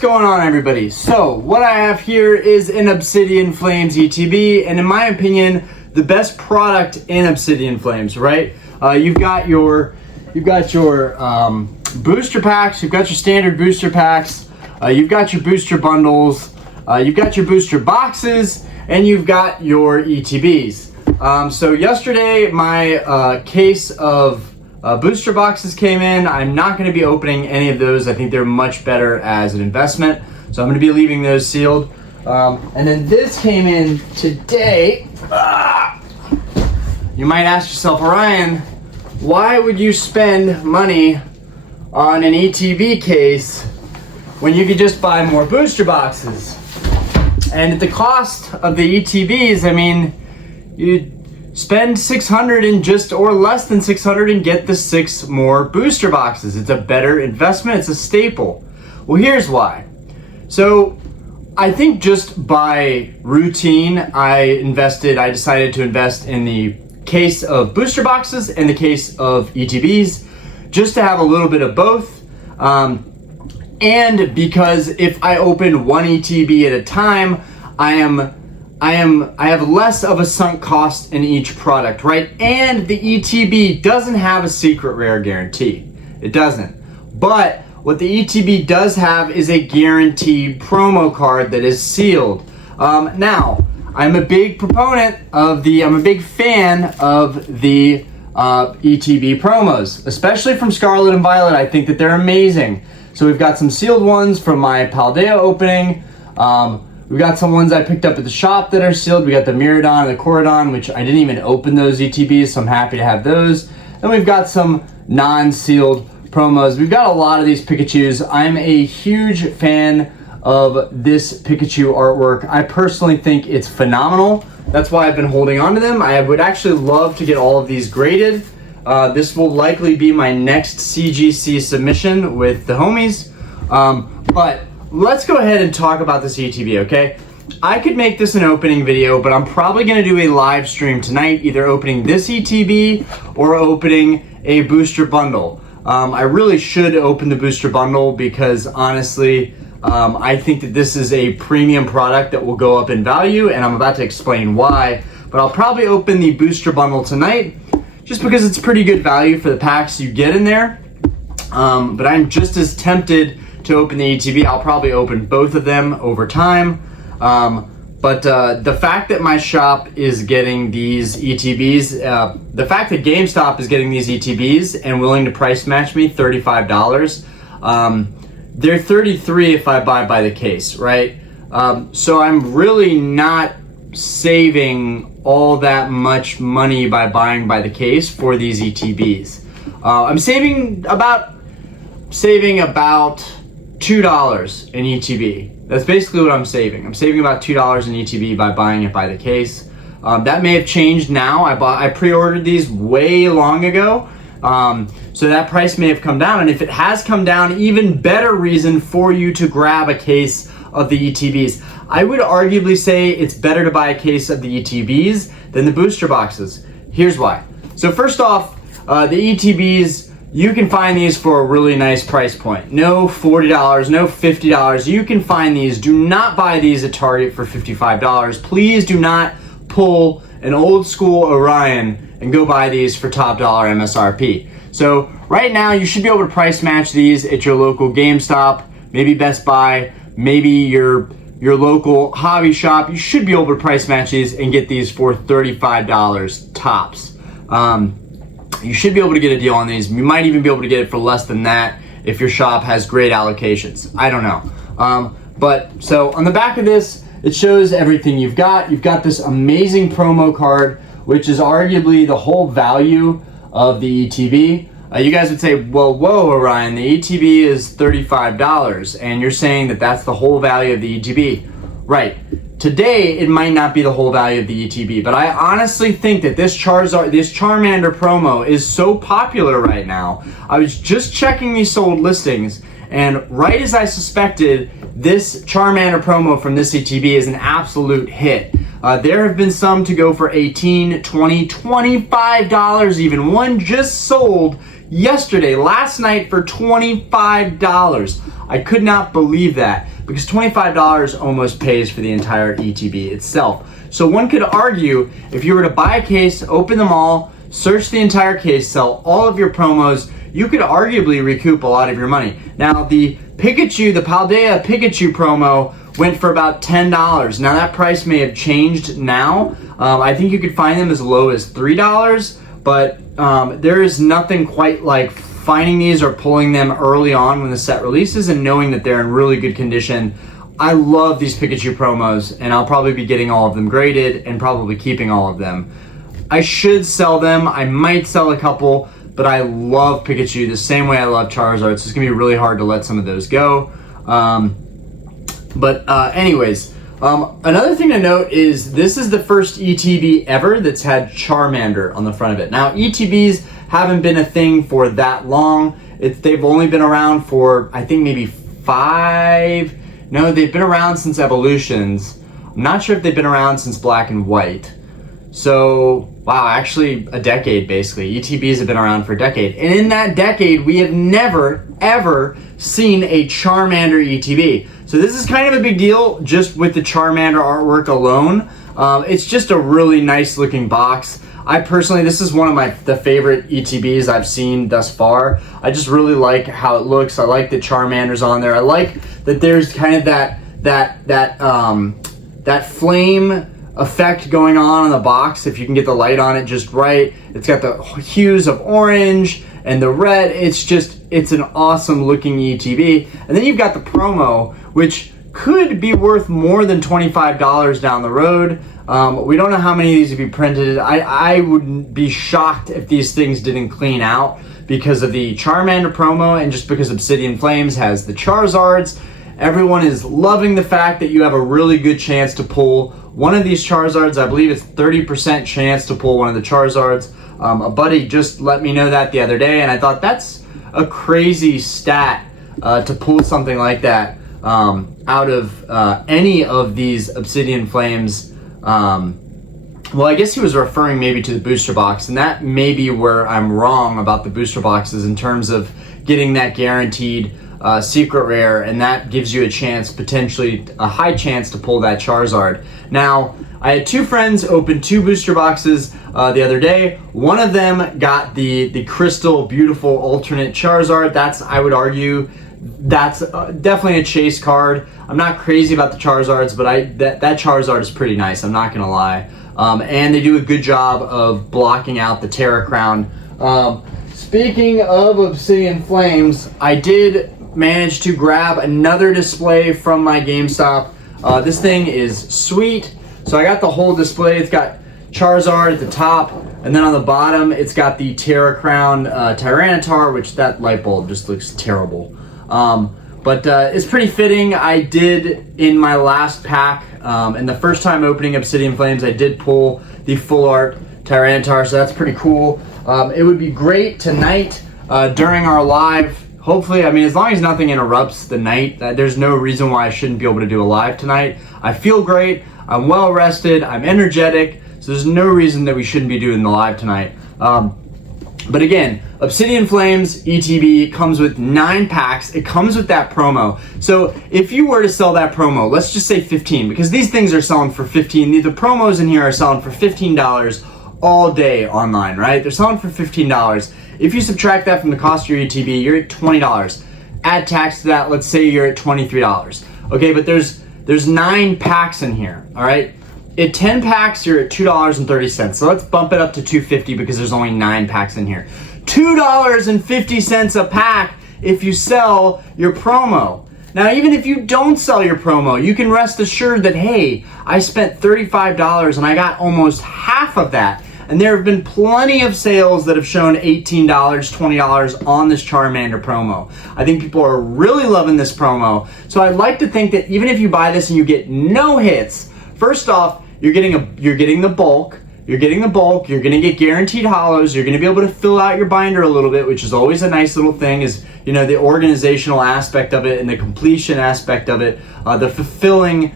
going on, everybody? So what I have here is an Obsidian Flames ETB, and in my opinion, the best product in Obsidian Flames, right? You've got your booster packs, you've got your standard booster packs, you've got your booster bundles, you've got your booster boxes, and you've got your ETBs. So yesterday, my case of booster boxes came in. I'm not going to be opening any of those. I think they're much better as an investment. So I'm going to be leaving those sealed. And then this came in today. You might ask yourself, Orion, why would you spend money on an ETB case when you could just buy more booster boxes? And at the cost of the ETBs, I mean, you spend $600 and just or less than $600 and get the 6 more booster boxes. It's a better investment. It's a staple. Well, here's why. So I think just by routine, I decided to invest in the case of booster boxes and the case of ETBs, just to have a little bit of both. And because if I open one ETB at a time, I have less of a sunk cost in each product, right? And the ETB doesn't have a secret rare guarantee. It doesn't. But what the ETB does have is a guaranteed promo card that is sealed. Now, I'm a big fan of the ETB promos, especially from Scarlet and Violet. I think that they're amazing. So we've got some sealed ones from my Paldea opening. We've got some ones I picked up at the shop that are sealed. We got the Miradon and the Corodon, which I didn't even open those ETBs, so I'm happy to have those. Then we've got some non-sealed promos. We've got a lot of these Pikachus. I'm a huge fan of this Pikachu artwork. I personally think it's phenomenal. That's why I've been holding on to them. I would actually love to get all of these graded. This will likely be my next CGC submission with the homies. But let's go ahead and talk about this ETB, okay? I could make this an opening video, but I'm probably gonna do a live stream tonight, either opening this ETB or opening a booster bundle. I really should open the booster bundle because honestly, I think that this is a premium product that will go up in value, and I'm about to explain why. But I'll probably open the booster bundle tonight just because it's pretty good value for the packs you get in there. But I'm just as tempted to open the ETB. I'll probably open both of them over time. But the fact that my shop is getting these ETBs, the fact that GameStop is getting these ETBs and willing to price match me $35, they're $33 if I buy by the case, right? So I'm really not saving all that much money by buying by the case for these ETBs. I'm saving about $2 in ETB. That's basically what I'm saving. I'm saving about $2 in ETB by buying it by the case. That may have changed now. I pre-ordered these way long ago. So that price may have come down, and if it has come down, even better reason for you to grab a case of the ETBs. I would arguably say it's better to buy a case of the ETBs than the booster boxes. Here's why. So first off, the ETBs, you can find these for a really nice price point. No $40, no $50. You can find these. Do not buy these at Target for $55. Please do not pull an old school Orion and go buy these for top dollar MSRP. So right now you should be able to price match these at your local GameStop, maybe Best Buy, maybe your local hobby shop. You should be able to price match these and get these for $35 tops. You should be able to get a deal on these. You might even be able to get it for less than that if your shop has great allocations. I don't know. But so on the back of this, it shows everything you've got. You've got this amazing promo card, which is arguably the whole value of the ETB. You guys would say, well, whoa, Orion, the ETB is $35, and you're saying that that's the whole value of the ETB. Right. Today, it might not be the whole value of the ETB, but I honestly think that this Charmander promo is so popular right now. I was just checking these sold listings, And right as I suspected, this Charmander promo from this ETB is an absolute hit. There have been some to go for $18, $20, $25 even. One just sold yesterday, last night, for $25. I could not believe that, because $25 almost pays for the entire ETB itself. So one could argue, if you were to buy a case, open them all, search the entire case, sell all of your promos, you could arguably recoup a lot of your money. Now, the Pikachu, the Paldea Pikachu promo went for about $10. Now, that price may have changed now. I think you could find them as low as $3, but there is nothing quite like finding these or pulling them early on when the set releases and knowing that they're in really good condition. I love these Pikachu promos, and I'll probably be getting all of them graded and probably keeping all of them. I should sell them. I might sell a couple, but I love Pikachu the same way I love Charizard, so it's going to be really hard to let some of those go. Anyways, another thing to note is this is the first ETB ever that's had Charmander on the front of it. Now, ETBs haven't been a thing for that long. They've only been around for, I think, maybe they've been around since Evolutions. I'm not sure if they've been around since Black and White. So, wow, actually a decade basically. ETBs have been around for a decade. And in that decade, we have never, ever seen a Charmander ETB. So this is kind of a big deal just with the Charmander artwork alone. It's just a really nice looking box. I personally, this is one of the favorite ETBs I've seen thus far. I just really like how it looks. I like the Charmander's on there. I like that there's kind of that flame effect going on the box. If you can get the light on it just right, it's got the hues of orange and the red. It's an awesome looking ETB. And then you've got the promo, which could be worth more than $25 down the road. We don't know how many of these would be printed. I wouldn't be shocked if these things didn't clean out because of the Charmander promo and just because Obsidian Flames has the Charizards. Everyone is loving the fact that you have a really good chance to pull one of these Charizards. I believe it's 30% chance to pull one of the Charizards. A buddy just let me know that the other day, and I thought that's a crazy stat to pull something like that out of any of these Obsidian Flames. Well, I guess he was referring maybe to the booster box, and that may be where I'm wrong about the booster boxes in terms of getting that guaranteed secret rare, and that gives you a chance, potentially a high chance, to pull that Charizard. Now, I had two friends open two booster boxes the other day. One of them got the crystal beautiful alternate Charizard. That's, I would argue, that's definitely a chase card. I'm not crazy about the Charizards, but that Charizard is pretty nice, I'm not gonna lie. And they do a good job of blocking out the Terra Crown. Speaking of Obsidian Flames, I did manage to grab another display from my GameStop. This thing is sweet. So I got the whole display. It's got Charizard at the top, and then on the bottom it's got the Terra Crown Tyranitar, which that light bulb just looks terrible. But it's pretty fitting. I did in my last pack, and the first time opening Obsidian Flames, I did pull the full art Tyranitar, so that's pretty cool. It would be great tonight during our live. Hopefully, I mean, as long as nothing interrupts the night, there's no reason why I shouldn't be able to do a live tonight. I feel great, I'm well rested, I'm energetic, so there's no reason that we shouldn't be doing the live tonight. But again, Obsidian Flames ETB comes with 9 packs. It comes with that promo. So if you were to sell that promo, let's just say 15, because these things are selling for 15. The promos in here are selling for $15 all day online, right? They're selling for $15. If you subtract that from the cost of your ETB, you're at $20. Add tax to that, let's say you're at $23. Okay, but there's 9 packs in here, all right? At 10 packs, you're at $2.30. So let's bump it up to $2.50 because there's only 9 packs in here. $2.50 a pack if you sell your promo. Now, even if you don't sell your promo, you can rest assured that, hey, I spent $35 and I got almost half of that. And there have been plenty of sales that have shown $18, $20 on this Charmander promo. I think people are really loving this promo. So I'd like to think that even if you buy this and you get no hits, first off, you're getting the bulk, you're getting the bulk, you're gonna get guaranteed hollows, you're gonna be able to fill out your binder a little bit, which is always a nice little thing, is, you know, the organizational aspect of it and the completion aspect of it, the fulfilling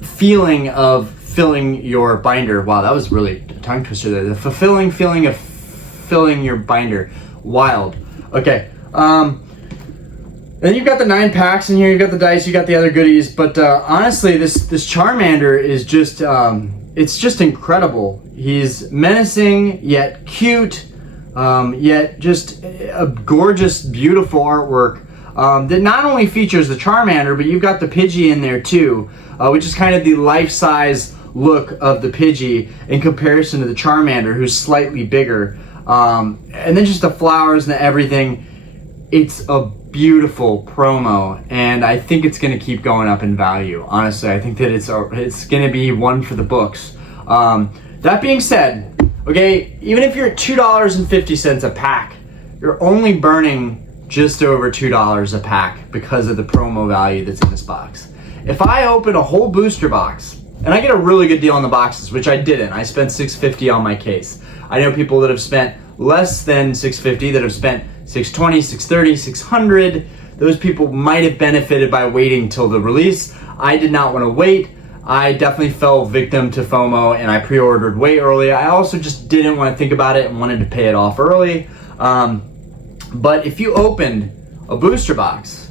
feeling of filling your binder. Wow, that was really a tongue twister there. The fulfilling feeling of filling your binder. Wild. Okay. Then you've got the 9 packs in here, you've got the dice, you got the other goodies, but honestly, this Charmander is just, it's just incredible. He's menacing, yet cute, yet just a gorgeous, beautiful artwork that not only features the Charmander, but you've got the Pidgey in there too, which is kind of the life-size look of the Pidgey in comparison to the Charmander, who's slightly bigger. And then just the flowers and everything. It's a beautiful promo, and I think it's going to keep going up in value. Honestly, I think that it's going to be one for the books. That being said, okay, even if you're at $2.50 a pack, you're only burning just over $2 a pack because of the promo value that's in this box. If I open a whole booster box and I get a really good deal on the boxes, which I didn't, I spent $6.50 on my case. I know people that have spent less than $6.50 that have spent $6.20, $6.30, $600. Those people might have benefited by waiting till the release. I did not want to wait. I definitely fell victim to FOMO and I pre-ordered way early. I also just didn't want to think about it and wanted to pay it off early. But if you opened a booster box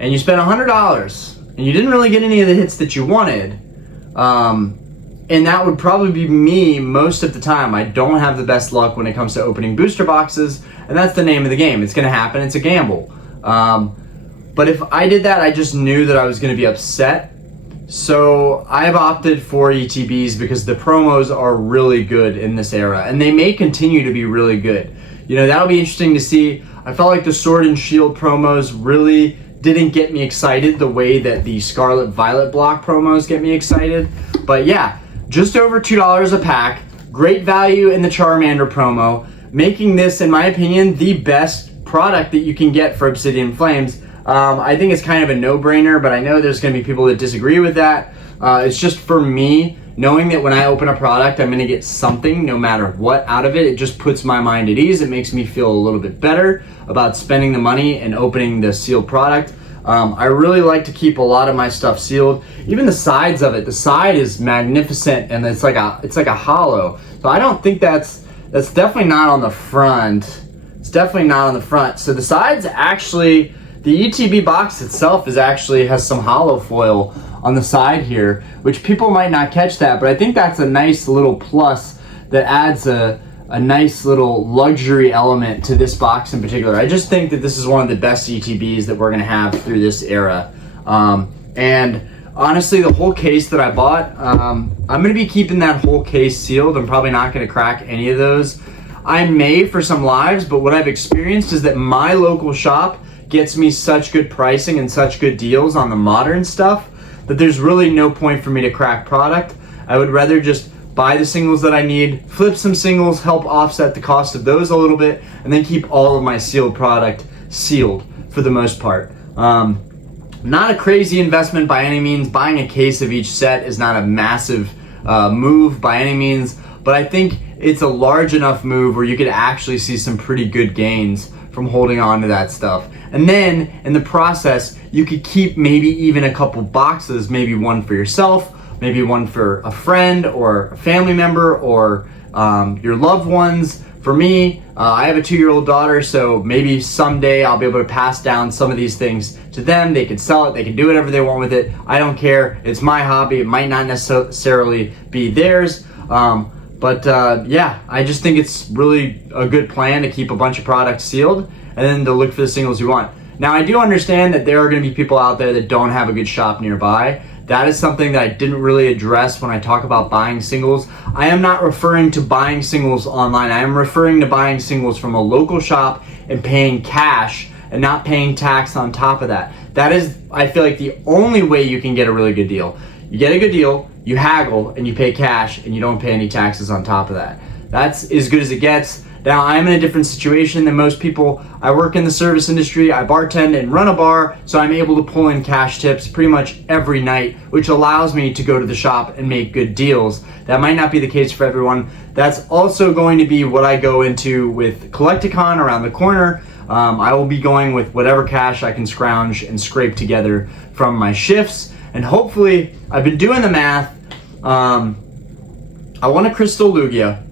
and you spent $100 and you didn't really get any of the hits that you wanted, and that would probably be me most of the time. I don't have the best luck when it comes to opening booster boxes, and that's the name of the game. It's going to happen. It's a gamble. But if I did that, I just knew that I was going to be upset. So I've opted for ETBs because the promos are really good in this era, and they may continue to be really good. You know, that'll be interesting to see. I felt like the Sword and Shield promos really didn't get me excited the way that the Scarlet Violet block promos get me excited. But yeah, just over $2 a pack, great value in the Charmander promo, making this, in my opinion, the best product that you can get for Obsidian Flames. I think it's kind of a no-brainer, but I know there's going to be people that disagree with that. It's just for me, knowing that when I open a product, I'm going to get something no matter what out of it. It just puts my mind at ease. It makes me feel a little bit better about spending the money and opening the sealed product. I really like to keep a lot of my stuff sealed. Even the sides of it, the side is magnificent, and it's like a hollow. So I don't think that's definitely not on the front. It's definitely not on the front. So the sides actually, the ETB box itself has some hollow foil on the side here, which people might not catch that, but I think that's a nice little plus that adds a nice little luxury element to this box in particular. I just think that this is one of the best ETBs that we're gonna have through this era. And honestly, the whole case that I bought, I'm gonna be keeping that whole case sealed. I'm probably not gonna crack any of those. I may for some lives, but what I've experienced is that my local shop gets me such good pricing and such good deals on the modern stuff that there's really no point for me to crack product. I would rather just buy the singles that I need, flip some singles, help offset the cost of those a little bit, and then keep all of my sealed product sealed for the most part. Not a crazy investment by any means. Buying a case of each set is not a massive move by any means, but I think it's a large enough move where you could actually see some pretty good gains from holding on to that stuff. And then in the process, you could keep maybe even a couple boxes, maybe one for yourself, maybe one for a friend or a family member or your loved ones. For me, I have a 2-year-old daughter, so maybe someday I'll be able to pass down some of these things to them. They can sell it, they can do whatever they want with it. I don't care, it's my hobby. It might not necessarily be theirs. Yeah, I just think it's really a good plan to keep a bunch of products sealed and then to look for the singles you want. Now, I do understand that there are going to be people out there that don't have a good shop nearby. That is something that I didn't really address when I talk about buying singles. I am not referring to buying singles online. I am referring to buying singles from a local shop and paying cash and not paying tax on top of that. That is, I feel like, the only way you can get a really good deal. You get a good deal, you haggle, and you pay cash, and you don't pay any taxes on top of that. That's as good as it gets. Now, I'm in a different situation than most people. I work in the service industry, I bartend and run a bar, so I'm able to pull in cash tips pretty much every night, which allows me to go to the shop and make good deals. That might not be the case for everyone. That's also going to be what I go into with Collecticon around the corner. I will be going with whatever cash I can scrounge and scrape together from my shifts. And hopefully, I've been doing the math. I want a Crystal Lugia.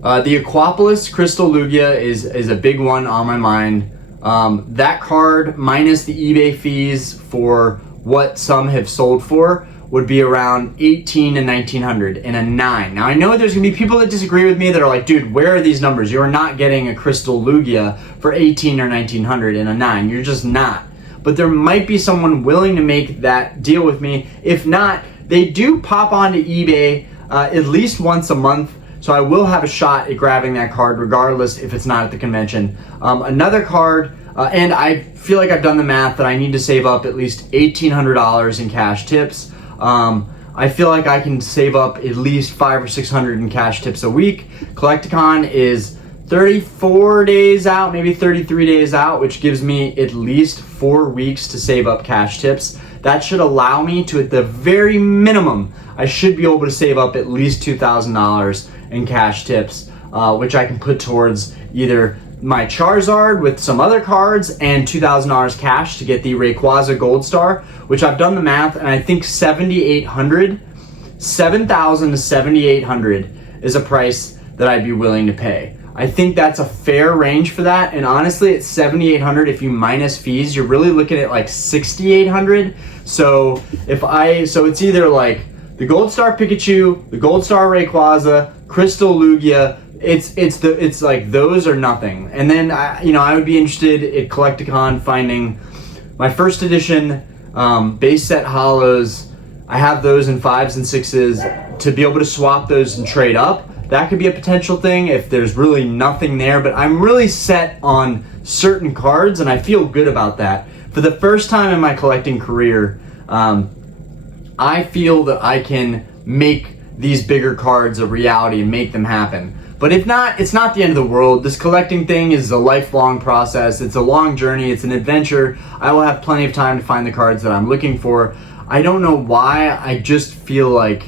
The Aquapolis Crystal Lugia is a big one on my mind. That card minus the eBay fees for what some have sold for would be around 18 to 1900 in a 9. Now I know there's gonna be people that disagree with me that are like, dude, where are these numbers? You're not getting a Crystal Lugia for 18 or 1900 in a 9. You're just not. But there might be someone willing to make that deal with me. If not, they do pop onto eBay at least once a month. So I will have a shot at grabbing that card regardless if it's not at the convention. Another card, and I feel like I've done the math that I need to save up at least $1,800 in cash tips. I feel like I can save up at least $500 or $600 in cash tips a week. Collecticon is 34 days out, maybe 33 days out, which gives me at least 4 weeks to save up cash tips. That should allow me to, at the very minimum, I should be able to save up at least $2,000 in cash tips, which I can put towards either my Charizard with some other cards and $2,000 cash to get the Rayquaza Gold Star, which I've done the math, and I think $7,800 to $7,800 is a price that I'd be willing to pay. I think that's a fair range for that, and honestly at $7,800, if you minus fees, you're really looking at like $6,800. So it's either like the Gold Star Pikachu, the Gold Star Rayquaza, Crystal Lugia. It's like those or nothing. And then I would be interested at Collecticon finding my first edition base set hollows. I have those in 5s and 6s to be able to swap those and trade up. That could be a potential thing if there's really nothing there, but I'm really set on certain cards and I feel good about that. For the first time in my collecting career, I feel that I can make these bigger cards a reality and make them happen. But if not, it's not the end of the world. This collecting thing is a lifelong process. It's a long journey. It's an adventure. I will have plenty of time to find the cards that I'm looking for. I don't know why. I just feel like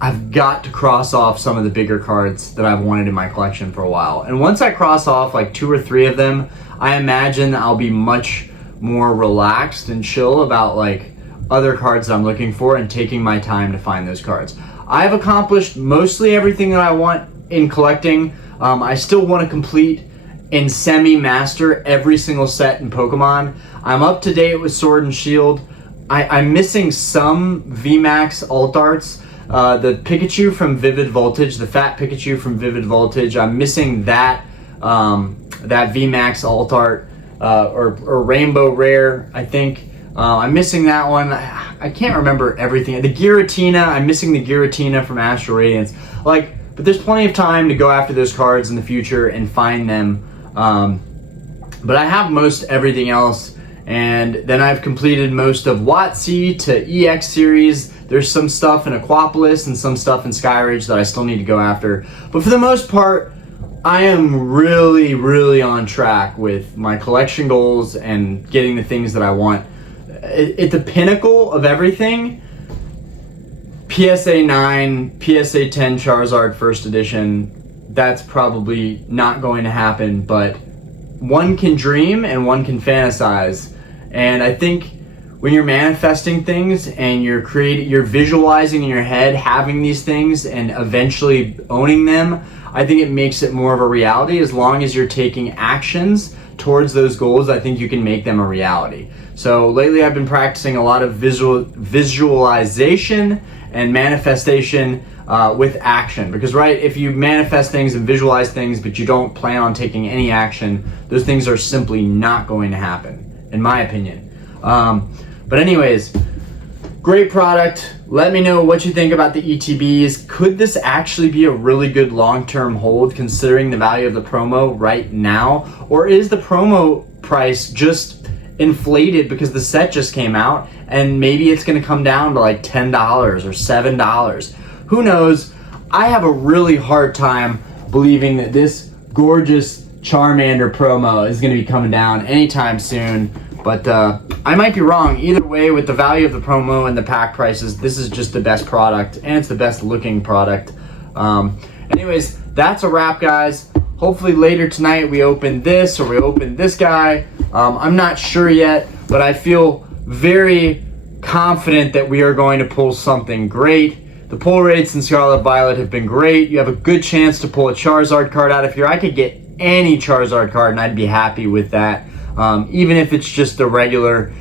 I've got to cross off some of the bigger cards that I've wanted in my collection for a while. And once I cross off like 2 or 3 of them, I imagine I'll be much more relaxed and chill about like other cards that I'm looking for and taking my time to find those cards. I've accomplished mostly everything that I want in collecting. I still want to complete and semi-master every single set in Pokemon. I'm up to date with Sword and Shield. I'm missing some VMAX alt arts. The Pikachu from Vivid Voltage, the fat Pikachu from Vivid Voltage, I'm missing that that VMAX alt art or Rainbow Rare, I think. I'm missing that one. I can't remember everything. The Giratina, I'm missing the Giratina from Astral Radiance. But there's plenty of time to go after those cards in the future and find them. But I have most everything else, and then I've completed most of WotC to EX series. There's some stuff in Aquapolis and some stuff in Skyridge that I still need to go after. But for the most part, I am really, really on track with my collection goals and getting the things that I want. At the pinnacle of everything, PSA 9, PSA 10 Charizard First Edition, that's probably not going to happen, but one can dream and one can fantasize. And I think when you're manifesting things and you're visualizing in your head having these things and eventually owning them, I think it makes it more of a reality. As long as you're taking actions towards those goals, I think you can make them a reality. So lately I've been practicing a lot of visualization and manifestation with action, because if you manifest things and visualize things but you don't plan on taking any action, those things are simply not going to happen, in my opinion. But anyways, great product. Let me know what you think about the ETBs. Could this actually be a really good long-term hold considering the value of the promo right now? Or is the promo price just inflated because the set just came out and maybe it's going to come down to like $10 or $7? Who knows? I have a really hard time believing that this gorgeous Charmander promo is going to be coming down anytime soon. But I might be wrong. Either way, with the value of the promo and the pack prices, this is just the best product, and it's the best looking product. Anyways, that's a wrap, guys. Hopefully later tonight we open this or we open this guy. I'm not sure yet, but I feel very confident that we are going to pull something great. The pull rates in Scarlet Violet have been great. You have a good chance to pull a Charizard card out of here. I could get any Charizard card and I'd be happy with that. Even if it's just a regular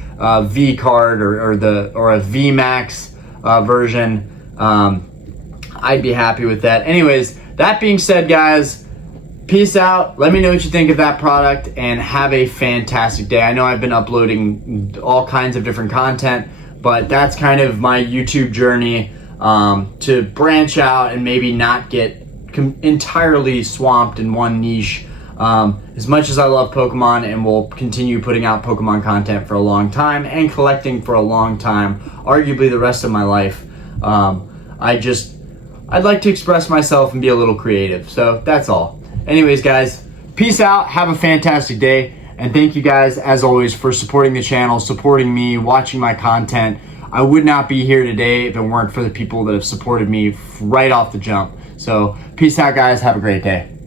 V card or a V Max version, I'd be happy with that. Anyways, that being said, guys, peace out. Let me know what you think of that product and have a fantastic day. I know I've been uploading all kinds of different content, but that's kind of my YouTube journey, to branch out and maybe not get entirely swamped in one niche. As much as I love Pokemon and will continue putting out Pokemon content for a long time and collecting for a long time, arguably the rest of my life, I'd like to express myself and be a little creative. So that's all. Anyways, guys, peace out. Have a fantastic day. And thank you guys, as always, for supporting the channel, supporting me, watching my content. I would not be here today if it weren't for the people that have supported me right off the jump. So peace out, guys. Have a great day.